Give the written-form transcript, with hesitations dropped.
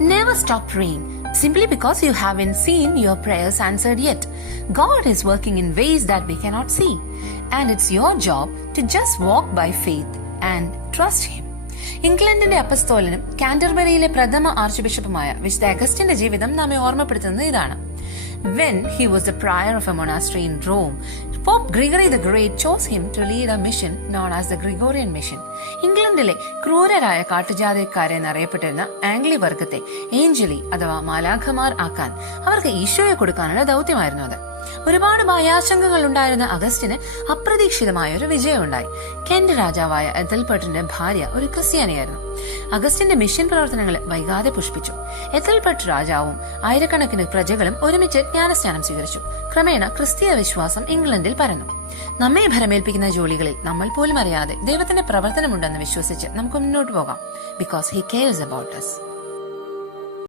Never stop praying simply because you haven't seen your prayers answered yet. God is working in ways that we cannot see, and it's your job to just walk by faith and trust Him. ഇംഗ്ലണ്ടിന്റെ അപ്പസ്തോലനും കാന്റർബറിയിലെ പ്രഥമ arch ബിഷപ്പുമായ വിശുദ്ധ അഗസ്റ്റിന്റെ ജീവിതം നമ്മെ ഓർമ്മപ്പെടുത്തുന്നത് ഇതാണ്. When he was the prior of a monastery in Rome, Pope Gregory the Great chose him to lead a mission known as the Gregorian Mission. ഇംഗ്ലണ്ടിലെ ക്രൂരരായ കാട്ടുജാതിക്കാരെ എന്നറിയപ്പെട്ടിരുന്ന ആംഗ്ലി വർഗത്തെ ഏഞ്ചലി അഥവാ മാലാഖമാർ ആക്കാൻ അവർക്ക് ഈശോയെ കൊടുക്കാനുള്ള ദൗത്യമായിരുന്നു അത്. ഒരുപാട് ഭയാശങ്കകൾ ഉണ്ടായിരുന്ന അഗസ്റ്റിന് അപ്രതീക്ഷിതമായ ഒരു വിജയമുണ്ടായി. കെന്റ് രാജാവായ എഥൽബർട്ടിന്റെ ഭാര്യ ഒരു ക്രിസ്ത്യാനിയായിരുന്നു. അഗസ്റ്റിന്റെ മിഷൻ പ്രവർത്തനങ്ങളെ വൈകാതെ പുഷ്പിച്ചു. എഥൽബർട്ട് രാജാവും ആയിരക്കണക്കിന് പ്രജകളും ഒരുമിച്ച് ജ്ഞാനസ്നാനം സ്വീകരിച്ചു. ക്രമേണ ക്രിസ്തീയ വിശ്വാസം ഇംഗ്ലണ്ടിൽ പരന്നു. നമ്മെ ഭരമേൽപ്പിക്കുന്ന ജോലികളിൽ നമ്മൾ പോലും അറിയാതെ ദൈവത്തിന്റെ പ്രവർത്തനമുണ്ടെന്ന് വിശ്വസിച്ച് നമുക്ക് മുന്നോട്ട് പോകാം. Because he CARES about us.